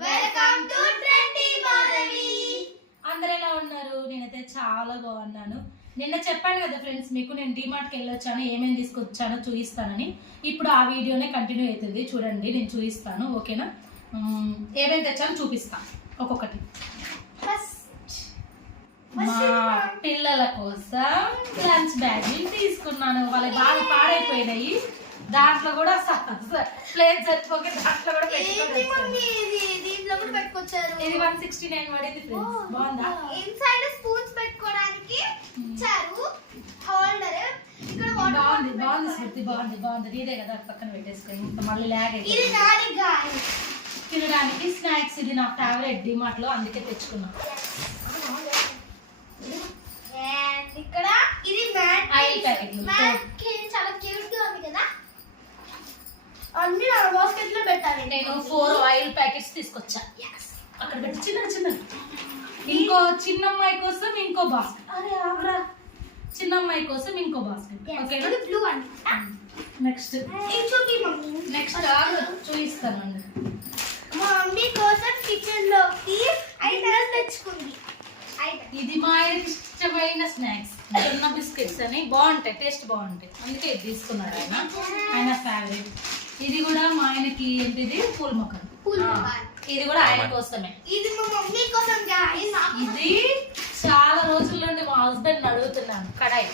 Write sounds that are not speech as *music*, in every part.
Welcome to trendy Madhavi అందరు ఎలా ఉన్నారు? నేనైతే చాలా బాగున్నాను. నిన్న చెప్పాను కదా ఫ్రెండ్స్ మీకు నేను డిమార్ట్కి వెళ్ళొచ్చాను ఏమేమి తీసుకొచ్చానో చూపిస్తానని. ఇప్పుడు ఆ వీడియోనే కంటిన్యూ అవుతుంది. చూడండి నేను చూపిస్తాను ఓకేనా? మ్మ్, ఏమేమి తెచ్చానో చూపిస్తాను ఒక్కొక్కటి. మా పిల్లల కోసం లంచ్ బ్యాగ్ తీసుకున్నాను. వాళ్ళకి బాగా పాడైపోయినాయి. దాంట్లో కూడా ప్లేట్ సరిపోక దాంట్లో కూడా ఇది కూడా పెట్టుకొచ్చారు. ఇది వన్ సిక్స్టీ నైన్ పడింది ఫ్రెండ్స్ బాగుందా? ఇన్సైడ్ స్పూన్స్ పెట్టుకోవడానికి ఇచ్చారు. హోల్డర్ ఇక్కడ వాటర్ బాగుంది బాగుంది బాగుంది బాగుంది. నీదే కదా పక్కన పెట్టేసుకొని ఇంకా మళ్ళీ ఇది అయితే నాది గాలి. తినడానికి స్నాక్స్ ఇది నా ఫేవరెట్ డిమార్ట్లో అందుకే తెచ్చుకున్నా. ఇక్కడ ఇది మ్యాట్ ఆయిల్ ప్యాకెట్ మ్యాట్ చాలా క్యూట్గా ఉంది కదా. అన్ని నా బాస్కెట్లో పెట్టాలి. నేను ఫోర్ ఆయిల్ ప్యాకెట్స్ తీసుకొచ్చా. అక్కడ పెట్టి. చిన్న చిన్న. ఇంకో చిన్న అమ్మాయి కోసం ఇంకో బాస్కెట్ అరే ఆగ్రా. చిన్న అమ్మాయి కోసం ఇంకో బాస్కెట్ ఇది బ్లూ అండి నెక్స్ట్ చూపి నెక్స్ట్ చూపిస్తానండి. మా మమ్మీ కోసం కిచెన్లోకి ఐటమ్స్ తెచ్చుకుంది. ఇది మా ఇష్టమైన స్నాక్స్ జొన్న బిస్కెట్స్ అని బాగుంటాయి టేస్ట్ బాగుంటాయి. అందుకే ఇది తీసుకున్నాడు ఆయన. ఆయన ఫేవరెట్ ఇది కూడా మా ఆయనకి ఏంటిది? పూల మొక్కలు. ఇది కూడా ఆయన కోసమే. ఇది మా మమ్మీ కోసం ఇది చాలా రోజుల నుండి మా హస్బెండ్ అడుగుతున్నాను. కడాయి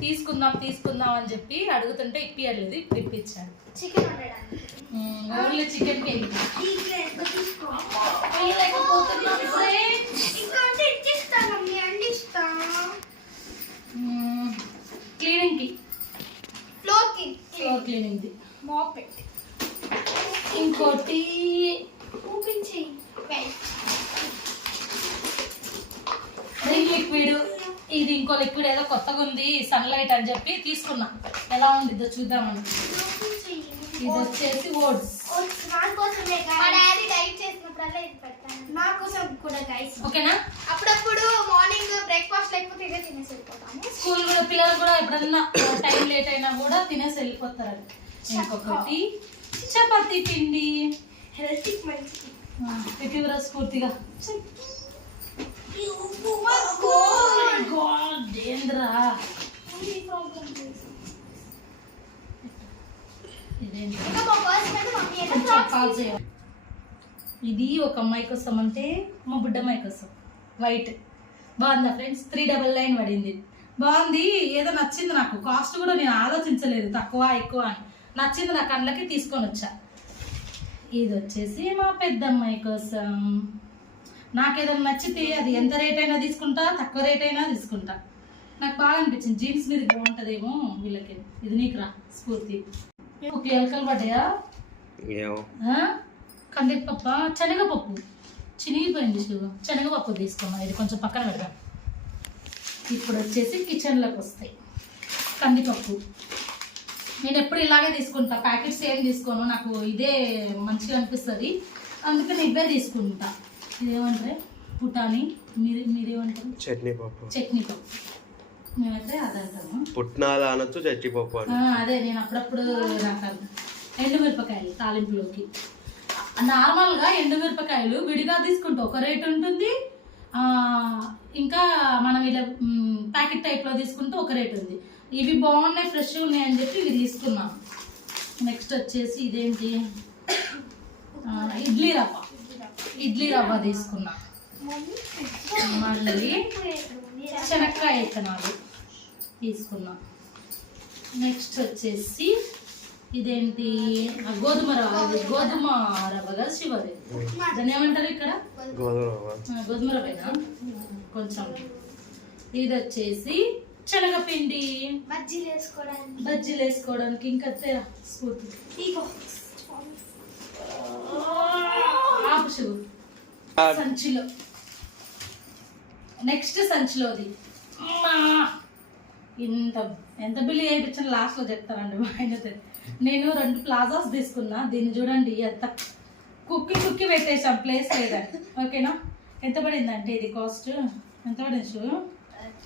తీసుకుందాం తీసుకుందాం అని చెప్పి అడుగుతుంటే ఇప్పియలేదు ఇప్పుడు ఇప్పించాడు చికెన్ ఓన్లీ చికెన్ క్లీనింగ్కి. ఫ్లోర్ క్లీనింగ్ ది. ఇంకోటి ఓపెన్ చేయి రింగ్ లిక్విడ్ ఇది ఇంకో లిక్విడ్ ఏదో కొత్తగా ఉంది సన్లైట్ అని చెప్పి తీసుకున్నా. ఎలా ఉండిద్దో చూద్దామని. ఓపెన్ చేయి ఇది వచ్చేసి ఓట్స్. నా కోసం కూడా గైస్ ఓకేనా? అప్పుడప్పుడు మార్నింగ్ బ్రేక్ఫాస్ట్ లేకపోతే ఇదే తినేసి వెళ్ళిపోతాము. స్కూల్ కూడా పిల్లలు కూడా ఎప్పుడన్నా టైం లేట్ అయినా కూడా తినేసి వెళ్ళిపోతారు. ఇంకొకటి చపాతీ పిండి. హెల్త్ మంచిది. తీవ్ర స్ఫూర్తిగా? ఏంద్రా? చేయాలి. ఇది ఒక అమ్మాయి కోసం అంటే మా బుడ్డ అమ్మాయి కోసం. వైట్ బాగుందా ఫ్రెండ్స్ త్రీ డబల్ నైన్ పడింది. బాగుంది. ఏదో నచ్చింది నాకు. కాస్ట్ కూడా నేను ఆలోచించలేదు. తక్కువ ఎక్కువ అని. నచ్చింది నా కళ్ళకి తీసుకొని వచ్చా. ఇది వచ్చేసి మా పెద్ద అమ్మాయి కోసం. నాకు ఏదైనా నచ్చితే అది ఎంత రేట్ అయినా తీసుకుంటా తక్కువ రేట్ అయినా తీసుకుంటా. నాకు బాగా అనిపించింది. జీన్స్ మీద బాగుంటుందేమో వీళ్ళకి. ఇది నీకు రా స్ఫూర్తి. ఎలకలు పడ్డాయా? కందిపప్పు? శనగపప్పు. చినిగిపోయింది శివ శనగపప్పు తీసుకున్నాం. ఇది కొంచెం పక్కన పెడదాం. ఇప్పుడు వచ్చేసి కిచెన్లోకి వస్తాయి. కందిపప్పు. నేను ఎప్పుడు ఇలాగే తీసుకుంటా. ప్యాకెట్స్ ఏం తీసుకోను. నాకు ఇదే మంచిగా అనిపిస్తుంది. అందుకని ఇవే తీసుకుంటా. ఇదేమంటారు? పుటాని మీరు మీరేమంటారు? చట్నీ పప్పు. చట్నీ పప్పు. మేమైతే అది అంటాము. పుట్నాలు అనొచ్చు చట్నీ పప్పు అదే నేను అప్పుడప్పుడు నాకు. ఎండుమిరపకాయలు తాలింపులోకి. నార్మల్గా ఎండుమిరపకాయలు విడిగా తీసుకుంటే. ఒక రేట్ ఉంటుంది. ఇంకా మనం ఇలా ప్యాకెట్ టైప్లో తీసుకుంటే ఒక రేట్ ఉంది. ఇవి బాగున్నాయి ఫ్రెష్గా ఉన్నాయి అని చెప్పి ఇవి తీసుకున్నాం. నెక్స్ట్ వచ్చేసి ఇదేంటి? ఇడ్లీ రవ్వ. ఇడ్లీ రవ్వ తీసుకున్నా. మళ్ళీ శనక్కాయ విత్తనాలు తీసుకున్నా. నెక్స్ట్ వచ్చేసి ఇదేంటి? గోధుమ రవ్వ గోధుమ రవ్వ కదా శివది. దాన్ని ఏమంటారు ఇక్కడ? గోధుమ రవ్వ. కొంచెం. ఇది వచ్చేసి శనగపిండి బజ్జీలు వేసుకోవడానికి బజ్జీలు వేసుకోవడానికి ఇంకా తేరా స్ఫూర్తి. ఇగో. ఆపు శివు సంచిలో. నెక్స్ట్ సంచిలోది! ఇంత ఎంత బిల్లు చేయించిన లాస్ట్లో చెప్తానండి మా ఆయనతో నేను రెండు ప్లాజాస్ తీసుకున్నా. దీన్ని చూడండి ఎంత కుక్కి కుక్కి పెట్టేసాం ప్లేస్ లేదని ఓకేనా? ఎంత పడిందంటే ఇది కాస్ట్? ఎంత పడింది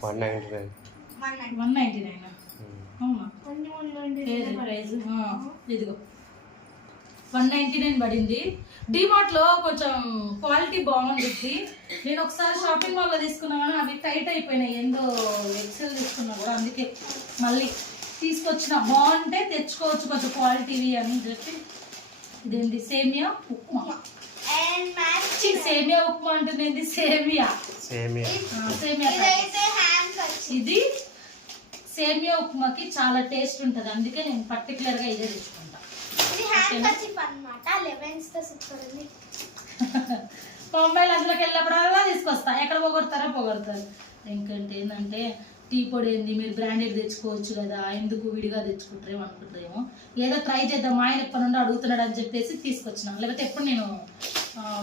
one ninety nine. One ninety nine. ఏది? ప్రైస్ ఇదిగో. వన్ నైంటీ నైన్ పడింది. డిమార్ట్లో కొంచెం క్వాలిటీ బాగుంటుంది నేను ఒకసారి షాపింగ్ మాల్లో తీసుకున్నా కానీ అవి టైట్ అయిపోయినాయి. ఏందో ఎక్సెల్ తీసుకున్నా కూడా అందుకే మళ్ళీ తీసుకొచ్చిన. బాగుంటే తెచ్చుకోవచ్చు కొంచెం క్వాలిటీవి అని చెప్పి. ఇదేంటి సేమియా ఉప్మా. సేమియా ఉప్మా అంటుంది సేమియా. సేమియా. ఇది సేమియా ఉప్మాకి చాలా టేస్ట్ ఉంటుంది. అందుకే నేను పర్టికులర్గా ఇదే తీసుకుంటా. బొంబాయిలు *laughs* అందులోకి వెళ్ళినప్పుడల్లా తీసుకొస్తా. ఎక్కడ పొగొడతారో పొగడతారు. ఇంకంటే ఏంటంటే టీ పొడి ఏంది? మీరు బ్రాండెడ్ తెచ్చుకోవచ్చు కదా. ఎందుకు విడిగా తెచ్చుకుంటారేమో అనుకుంటారేమో. ఏదో ట్రై చేద్దాం. మా ఆయన ఎప్పటి నుండి అడుగుతున్నాడు అని చెప్పేసి తీసుకొచ్చినాం లేకపోతే ఎప్పుడు నేను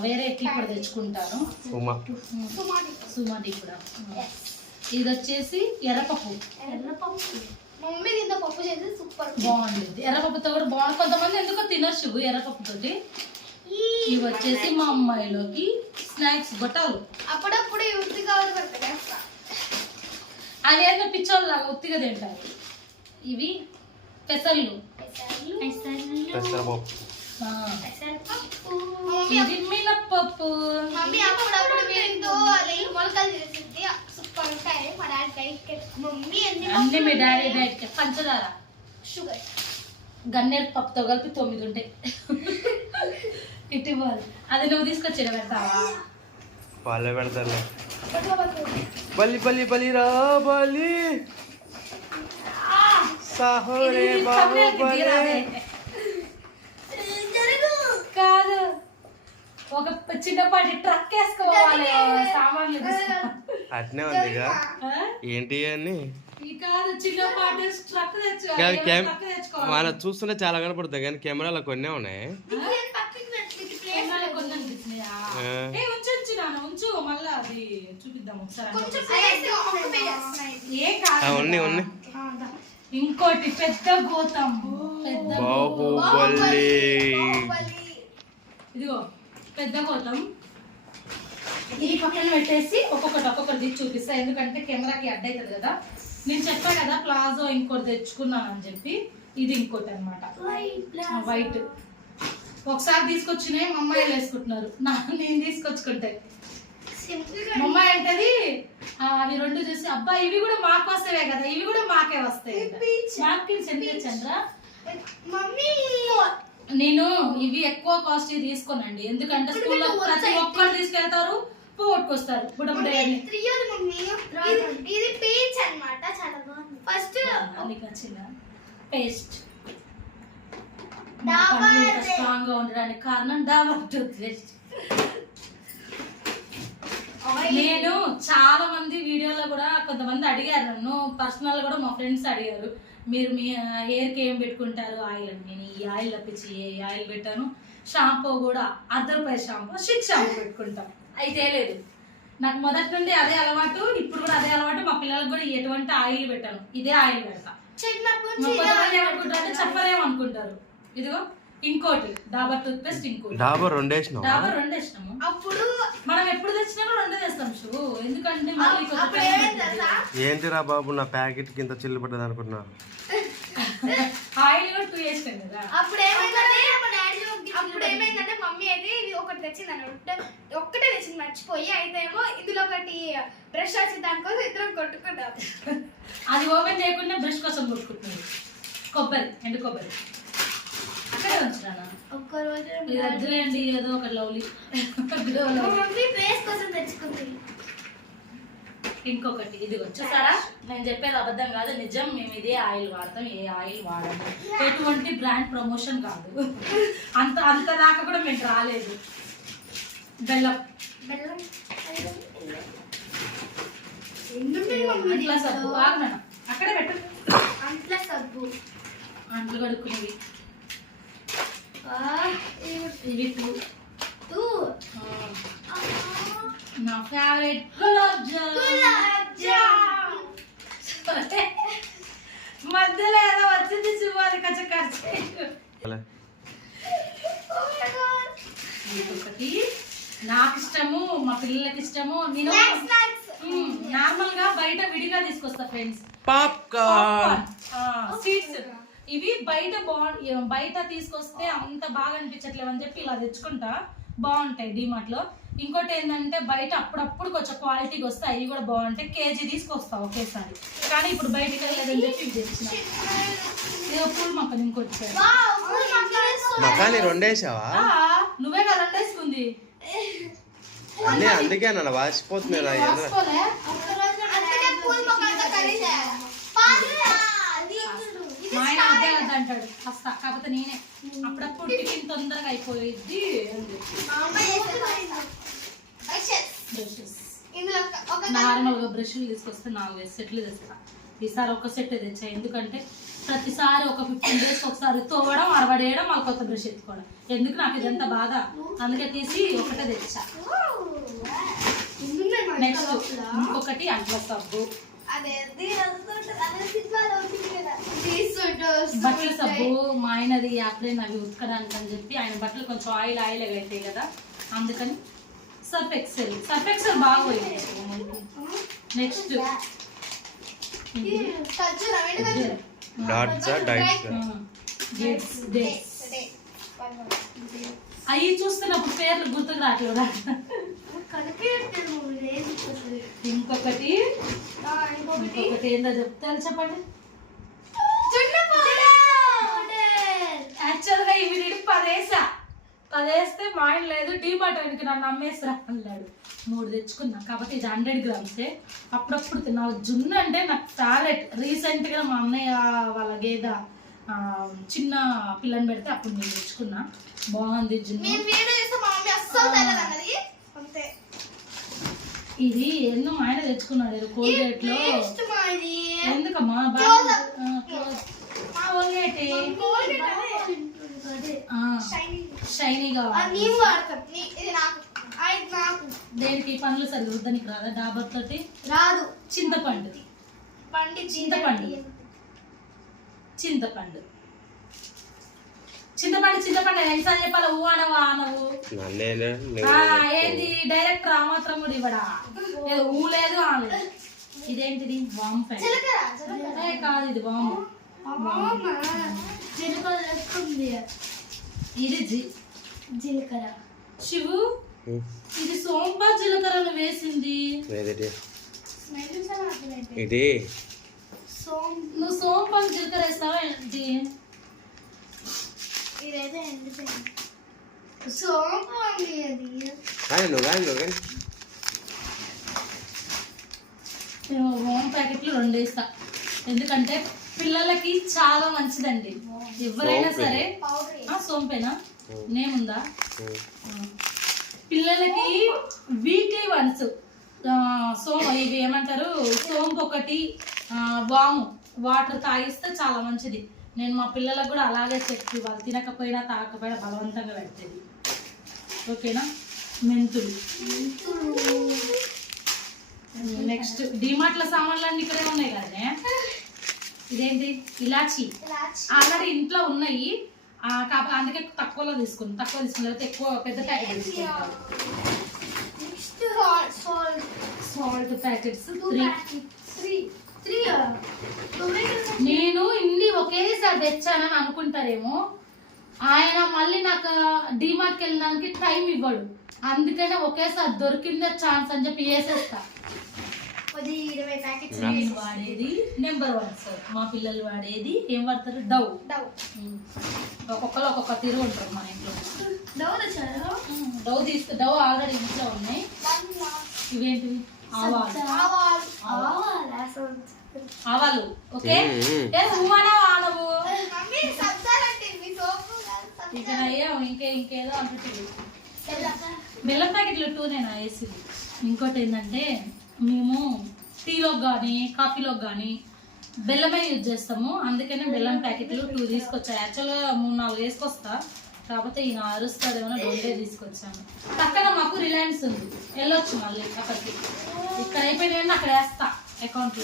వేరే టీ పొడి తెచ్చుకుంటాను. సుమా. టీ కూడా ఇది వచ్చేసి ఎర్రపప్పు. ఎర్రపప్పు. మమ్మీ దీంతో పప్పు చేసి సూపర్. బాగుంటుంది. ఎర్రపప్పుతో కూడా బాగుంది. కొంతమంది ఎందుకో తినొచ్చు ఎర్రపప్పుతోటి. ఇవి వచ్చేసి మా అమ్మాయిలోకి స్నాక్స్ గొట్టాలు అప్పుడప్పుడు యుద్ధి కావాలి అవి ఏందో పిచ్చోళ్ళు లాగా ఉత్తిగా తింటారు. ఇవి పెసరపప్పు. ఆ, మమ్మీ ఇది మినప్పప్పు మమ్మీ అప్పుడప్పుడు వీటితో అది మొలకలు చేసింది సూపర్ ఉంటాయి మా డాడీ డైట్ మమ్మీ ఎన్ని అన్ని మీ డాడీ డైట్ పంచదార. షుగర్ గన్నేరు పప్పుతో కలిపి తొమ్మిది ఉంటాయి. ఇటు అది నువ్వు తీసుకొచ్చి పెడతావా? వాళ్ళే పెడతారులే. బలి బలి బలి రా బలి. సాహోరే బాహుబలి. కాదు. ఒక చిన్నపాటి ట్రక్ వేసుకోవాలి. సామాన్లు తీసుకో. అట్నే ఉందిగా. ఆ? ఏంటి అని మన చూస్తుంటే చాలా కనపడుతుంది కానీ కెమెరాలో కొన్నే ఉన్నాయి. ఉన్నాయి ఉన్నాయి. ఇంకోటి పెద్ద గోతం పెద్ద బాహుబలి. ఇదిగో పెద్ద గోతం ఇది పక్కన పెట్టేసి ఒక్కొక్కటి ఒక్కొక్కటి తీసి చూపిస్తా. ఎందుకంటే కెమెరాకి అడ్డ అవుతుంది కదా. నేను చెప్పా కదా ప్లాజో ఇంకోటి తెచ్చుకున్నాను అని చెప్పి. ఇది ఇంకోటి అనమాట వైట్ ఒకసారి తీసుకొచ్చినాయి మా అమ్మాయిలు వేసుకుంటున్నారు. నా నేను తీసుకొచ్చుకుంటే. మా అమ్మాయి అంటది "ఆ, అవి రెండు చూసి అబ్బా ఇవి కూడా మాకు వస్తావే కదా ఇవి కూడా మాకే వస్తాయి నాప్కిన్స్ ఎంత చంద్ర మమ్మీ! నేను ఇవి ఎక్కువ కాస్ట్ తీసుకోనండి. ఎందుకంటే స్కూల్లో ప్రతి ఒక్కరు తీసుకెళ్తారు. పోగొట్టుకొస్తారు బుడబుడ త్రియర్ మమ్మీ ఇది- ఇది పీచ్ అన్నమాట చాలా బాగుంది. First paste. స్ట్రాంగ్గా ఉండడానికి కారణం డాబర్ టూత్ పేస్ట్. నేను చాలా మంది వీడియోలో కూడా కొంతమంది అడిగారు నన్ను. పర్సనల్ కూడా మా ఫ్రెండ్స్ అడిగారు. మీరు మీ హెయిర్కి ఏం పెట్టుకుంటారు? ఆయిల్ అని నేను ఈ ఆయిల్ తప్పించి ఏ ఆయిల్ పెట్టాను. షాంపూ కూడా అర్ధ రూపాయి షాంపూ షిక్ షాంపూ పెట్టుకుంటాం. అయితే లేదు. నాకు మొదటి నుండి అదే అలవాటు ఇప్పుడు కూడా అదే అలవాటు. మా పిల్లలకు కూడా ఎటువంటి ఆయిల్ పెట్టాను. ఇదే ఆయిల్ పెడతా. చిన్నప్పటి మా నుంచి కొంతమంది ఏమనుకుంటారు అంటే చెప్పలేమనుకుంటారు. ఇదిగో ఇంకోటి డాబర్ టూత్ పేస్ట్ ఇంకోటి. డాబర్ రెండేసినావు? డాబర్ రెండు ఇష్టము అప్పుడు మనం ఎప్పుడు తెచ్చినా కూడా రెండే తెస్తాం షూ. ఎందుకంటే ఏంటిరా బాబు నా ప్యాకెట్ కింద చిల్లు పడ్డది అనుకున్నా *laughs* ఆయిల్ కూడా టూ వేసాం కదా. అప్పుడు ఏమైందంటే అప్పుడు ఏమైందంటే మమ్మీ అయితే ఇది ఒకటి తెచ్చింది అనమాట ఒక్కటే తెచ్చింది మర్చిపోయి అయితే ఏమో ఇందులో ఒకటి బ్రష్ వచ్చి దానికోసం ఇద్దరం కొట్టుకున్నాం అది ఓపెన్ చేయకుండా బ్రష్ కోసం కొట్టుకుంటుంది. కొబ్బరి ఎండు కొబ్బరి. అక్కడే ఉంచురానా ఒక్క రోజు ఇది వద్దులేండి ఏదో ఒక *laughs* లవ్లీ. మమ్మీ ఫేస్ కోసం తెచ్చుకుంది. ఇంకొకటి. ఇది వచ్చేసారా నేను చెప్పేది అబద్ధం కాదు నిజం. మేము ఇదే ఆయిల్ వాడతాం ఏ ఆయిల్ వాడము. ఎటువంటి బ్రాండ్ ప్రమోషన్ కాదు. అంత అంత దాకా కూడా మేము రాలేదు. బెల్లం. బెల్లం. అంట్ల సబ్బు. అక్కడే పెట్టు. అంట్ల సబ్బు. అంట్లు కడుక్కునేవి. ఆ, ఇవి. నా ఫేవరెట్ గులాబ్ జామ్. మధ్యలో ఏదో వచ్చింది చూడాలి కొంచెం ఖర్చు అలా. Oh my God. ఇంకొకటి నాకు ఇష్టము మా పిల్లలకి ఇష్టము నేను. నార్మల్గా బయట విడిగా తీసుకొస్తా ఫ్రెండ్స్. పాప్కార్న్. స్వీట్స్. ఇవి బయట బా బయట తీసుకొస్తే అంత బాగా అనిపించట్లేవు అని చెప్పి ఇలా తెచ్చుకుంటా. బాగుంటాయి డిమార్ట్లో. ఇంకోటి ఏంటంటే బయట అప్పుడప్పుడు కొంచెం క్వాలిటీకి వస్తే అవి కూడా బాగుంటాయి కేజీ తీసుకొస్తా ఒకేసారి. కానీ ఇప్పుడు బయటకి వెళ్ళలేదని చెప్పి తెచ్చిన. ఇదిగో పూల మొక్కలు ఇంకోటి మకాని రెండేసావా? ఆ, నువ్వే కదా రెండేసుకుంది. అందుకే నన్ను వాసిపోతుంది నా ఎండ. రాసుకోలే? అందుకే పూల మొక్క అంతా కలిసా పాదురా, అది ఇది మా ఆయన అదే అంటాడు. వస్తా. కాకపోతే నేనే. అప్పుడప్పుడు టిఫిన్ తొందరగా బ్రషెస్. ఒక నార్మల్గా బ్రష్లు తీసుకొస్తే నాలుగైదు సెట్లు తెస్తా. ఈసారి ఒక సెట్ తెచ్చా. ఎందుకంటే ప్రతిసారి ఒక ఫిఫ్టీన్ డేస్ ఒకసారి తోవడం అరవడేయడం మళ్ళీ కొత్త బ్రష్ ఎత్తుకోవడం. ఎందుకు? నాకు ఇదంతా బాధ. అందుకే తీసి ఒకటే తెచ్చా. నెక్స్ట్. ఇంకొకటి అంట్ల సబ్బు. బట్టల. సబ్బు మా ఆయనది అప్పుడే అవి ఉతకడానికి అని చెప్పి ఆయన బట్టలు కొంచెం ఆయిల్ ఆయిల్ అవుతాయి కదా అందుకని సర్ఫ్ ఎక్సెల్. సర్ఫ్ ఎక్సెల్ బాగోయింది నెక్స్ట్. అవి చూస్తున్నప్పుడు పేర్లు గుర్తుకు రావట్లేదా? ఇంకొకటి. ఇంకొకటి. ఏందో చెప్తారు చెప్పండి. యాక్చువల్గా ఇవి నేను పదేసా పదేస్తే మా ఆయన లేదు డీమార్ట్ ఆయనకి నన్ను అమ్మేసిరా అన్నాడు. మూడు తెచ్చుకున్నా. కాకపోతే ఇది హండ్రెడ్ గ్రామ్సే. అప్పుడప్పుడు తిన్నా జున్ను అంటే నాకు ఫేవరెట్ రీసెంట్గా మా అన్నయ్య వాళ్ళ గేద చిన్న పిల్లని పెడితే అప్పుడు నేను తెచ్చుకున్నా. బాగుంది జున్ను. అంతే. ఇది ఎన్నో ఆయన తెచ్చుకున్నాడు కోల్గేట్లో? ఎందుకమ్మా. కోల్గేట్ షైనింగ్ దేనికి? పనులు సరిగ్గా వద్దనికి రాదా? డాబర్ తోటి? రాదు. చింతపండు పండి చింతపండు. చింతపండు. చింతపండు చింతపండు ఎన్నిసార్లు చెప్పాలి? ఊ అనవా అనవు ఏంది? డైరెక్టర్ ఆ మాత్రం కూడా ఇవ్వడా? ఊ లేదు ఆ లేదు ఇదేంటిది ఏ, కాదు ఇది వేసుకుంది ఇది జీలకర్ర. శివు ఇది సోంపా జీలకర్రను వేసింది. ఇది. నువ్వు సోంపా జీలకర్ర వేస్తావా ఏంటి? ఇదైతే ఎండిపోయింది. సోంపు అండి అది. కానీ నువ్వు కానీ. నువ్వు కానీ నేను హోమ్ ప్యాకెట్లు రెండు వేస్తా ఎందుకంటే పిల్లలకి చాలా మంచిదండి. ఎవరైనా. సరే. పౌడర్. ఆ, సోంపేనా? నేముందా. పిల్లలకి వీక్లీ వన్స్ సోమ ఇవి ఏమంటారు? సోంపు ఒకటి ఆ, వాము. వాటర్ తాగిస్తే చాలా మంచిది. నేను మా పిల్లలకు కూడా అలాగే చెప్పి వాళ్ళు తినకపోయినా తాగకపోయినా బలవంతంగా పెట్టేది. ఓకేనా? మెంతులు. నెక్స్ట్ డిమార్ట్ల సామాన్లు అన్ని ఇక్కడే ఉన్నాయి కదనే? ఇదేంటి? ఇలాచి. ఆల్రెడీ ఇంట్లో ఉన్నాయి. కాకపోతే అందుకే తక్కువలో తీసుకున్నాం. తక్కువ తీసుకున్న. తర్వాత ఎక్కువ పెద్ద ప్యాకెట్ సాల్ట్ ప్యాకెట్స్ త్రీ. నేను ఇన్ని ఒకేసారి తెచ్చానని అనుకుంటారేమో. ఆయన మళ్ళీ నాకు డిమార్ట్కి వెళ్ళడానికి టైం ఇవ్వడు. అందుకనే ఒకేసారి దొరికిందే ఛాన్స్ అని చెప్పి వేసేస్తా. నేను వాడేది నెంబర్ వన్ సార్ మా పిల్లలు వాడేది ఏం వాడతారు? డవ్ డవ్ ఒక్కొక్కరు ఒక్కొక్క తీరు ఉంటారు మన ఇంట్లో. డవ్ తెచ్చారు డవ్ తీసుకు డవ్ ఆల్రెడీ ఇంట్లో ఉన్నాయి. ఇవేంటివి? ఆవాలు. ఆవాలు. ఆవాలు. ఆవాలు ఆవాలు. ఓకే? నువ్వనా వాడవు మమ్మీ సబ్జాలంటే మీ సోపు ఇక అయ్యా ఇంకే ఇంకేదో అంటుంది బెల్లం ప్యాకెట్లు టూ నేను వేసింది. ఇంకోటి ఏంటంటే మేము టీలోకి కానీ కాఫీలోకి కానీ బెల్లమే యూజ్ చేస్తాము. అందుకనే బెల్లం ప్యాకెట్లు టూ తీసుకొచ్చా యాక్చువల్గా మూడు నాలుగు వేసుకొస్తా. కాకపోతే ఈయన అరుస్తాడేమో రెండే తీసుకొచ్చాను. పక్కన మాకు రిలయన్స్ ఉంది. వెళ్ళొచ్చు మళ్ళీ అక్కడికి. ఇక్కడ అయిపోయిన అక్కడ వేస్తా అకౌంట్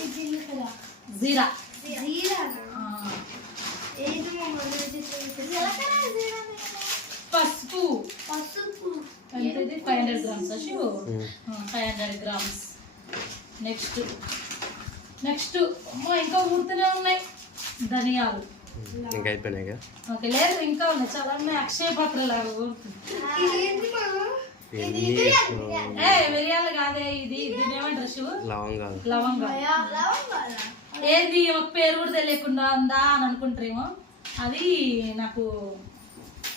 జీరా. పసుపు. పసుపు. Five hundred grams. Five hundred grams next next అమ్మా ఇంకా ఊరుతూనే ఉన్నాయి. ధనియాలు. ఇంకా అయిపోయినాయి ఓకే లేదు ఇంకా ఉన్నాయి. చాలా ఉన్నాయి. అక్షయ పాత్ర లాగా ఊరుతుంది. ఏంది మా? ఇవన్నీ ఏ మిరియాలు కాదే ఇది. దీని ఏమంటారు లవంగాలు. లవంగాలా? ఏంది ఒక పేరు కూడా తెలియకుండా ఉందా అని అనుకుంటారేమో. అది నాకు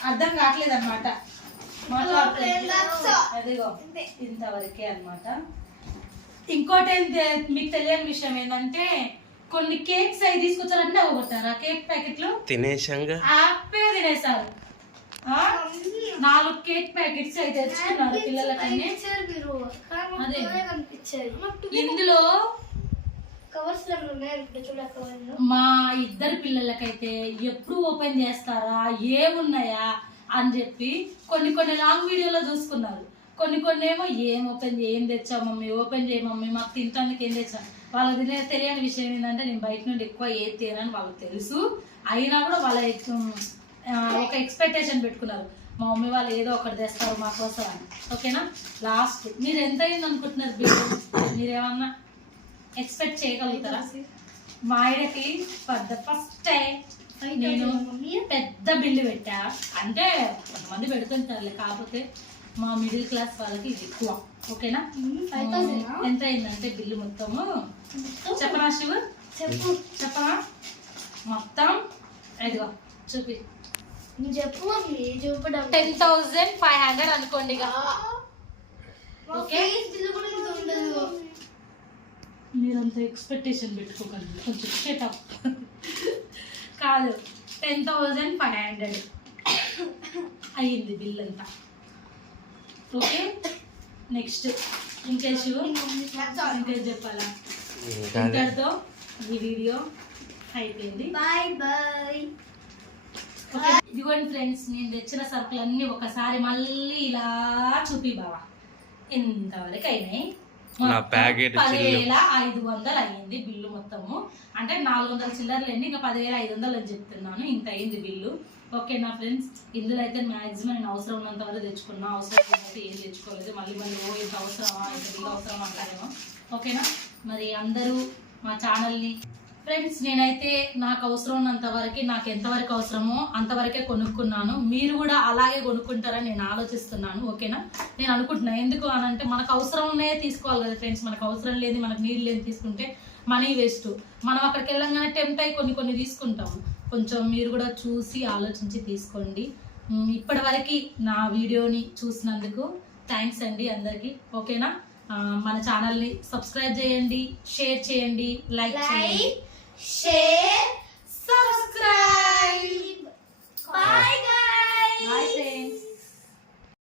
అర్థం కావట్లేదు అనమాట అదిగో ఇంతవరకే అన్నమాట. ఇంకోటి ఏంటి మీకు తెలియని విషయం ఏంటంటే కొన్ని కేక్స్ అవి తీసుకొచ్చారంటే అవగొట్టారు ఆ కేక్ ప్యాకెట్లు తినేసంగా హ్యాపీగా తినేసారు? నాలుగు కేక్ ప్యాకెట్స్ అయితే తెచ్చుకున్నారు పిల్లలకన్నీ ఇందులో మా ఇద్దరు పిల్లలకైతే ఎప్పుడు ఓపెన్ చేస్తారా? ఏమున్నాయా? అని చెప్పి కొన్ని కొన్ని లాంగ్ వీడియోలో చూసుకున్నారు. కొన్ని కొన్ని ఏమో ఏం ఓపెన్ చేయి ఏం తెచ్చావు మమ్మీ? ఓపెన్ చేయి మమ్మీ మాకు తినడానికి ఏం తెచ్చా వాళ్ళకి తినే తెలియని విషయం ఏంటంటే నేను బయట నుండి ఎక్కువ ఏది తినని వాళ్ళకి తెలుసు. అయినా కూడా వాళ్ళ ఒక ఎక్స్పెక్టేషన్ పెట్టుకున్నారు. మా మమ్మీ వాళ్ళు ఏదో ఒకటి తెస్తారు మా కోసం అని. ఓకేనా? లాస్ట్ మీరు ఎంత అయింది అనుకుంటున్నారు బిల్ మీరేమన్నా ఎక్స్పెక్ట్ చేయగలుగుతారా? మా ఆయనకి ఫర్ ద ఫస్ట్ టైం నేను పెద్ద బిల్లు పెట్టా. అంటే కొంతమంది పెడుతుంటారులే కాకపోతే మా మిడిల్ క్లాస్ వాళ్ళకి ఇది ఎక్కువ. ఓకేనా? ఫైవ్ థౌసండ్ ఎంత అయిందంటే బిల్లు మొత్తము? చెప్పనా శివ? చెప్పు. చెప్పనా? మొత్తం? ఇదిగో చూపి. చెప్పు చూపడం టెన్ థౌజండ్ ఫైవ్ హండ్రెడ్ అనుకోండి ఇక. ఓకే? మీరంత ఎక్స్పెక్టేషన్ పెట్టుకోకండి. కొంచెం షెటప్ కాదు టెన్ థౌజండ్ ఫైవ్ హండ్రెడ్. అయ్యింది బిల్ అంతా ఓకే. నెక్స్ట్ ఇంకేం చెప్పాలా? ఇంకా అదే ఇంతటితో ఈ వీడియో అయిపోయింది. Bye bye okay. ఇదిగోండి ఫ్రెండ్స్ నేను తెచ్చిన సరుకులు అన్ని ఒకసారి మళ్ళీ ఇలా చూపి బావా. ఇంతవరకు అయినాయి. పదివేల ఐదు వందలు అయ్యింది బిల్లు. మొత్తము. అంటే నాలుగు వందల చిల్లరలేండి ఇంకా పదివేల ఐదు వందలు అని చెప్తున్నాను. ఇంత అయింది బిల్లు. ఓకేనా ఫ్రెండ్స్ ఇందులో అయితే మాక్సిమం నేను అవసరం ఉన్నంత వరకు తెచ్చుకున్నా. అవసరం అయితే ఏం తెచ్చుకోలేదు. మళ్ళీ మళ్ళీ ఓ ఇంత అవసరమా? ఇంత బిల్లు అవసరం అంటారేమో. ఓకేనా? మరి అందరూ మా ఛానల్ని ఫ్రెండ్స్ నేనైతే నాకు అవసరం ఉన్నంత వరకు నాకు ఎంతవరకు అవసరమో అంతవరకే కొనుక్కున్నాను. మీరు కూడా అలాగే కొనుక్కుంటారని నేను ఆలోచిస్తున్నాను. ఓకేనా? నేను అనుకుంటున్నాను ఎందుకు అని అంటే మనకు అవసరం ఉన్నాయే తీసుకోవాలి కదా ఫ్రెండ్స్. మనకు అవసరం లేదు మనకు నీళ్ళు లేదు తీసుకుంటే మనీ వేస్ట్. మనం అక్కడికి వెళ్ళంగానే టెంప్ట్ అయి కొన్ని కొన్ని తీసుకుంటాము కొంచెం మీరు కూడా చూసి ఆలోచించి తీసుకోండి. ఉమ్, ఇప్పటి వరకు నా వీడియోని చూసినందుకు థ్యాంక్స్ అండి అందరికీ. ఓకేనా? మన ఛానల్ని సబ్స్క్రైబ్ చేయండి షేర్ చేయండి లైక్ చేయండి. Share subscribe. Guys friends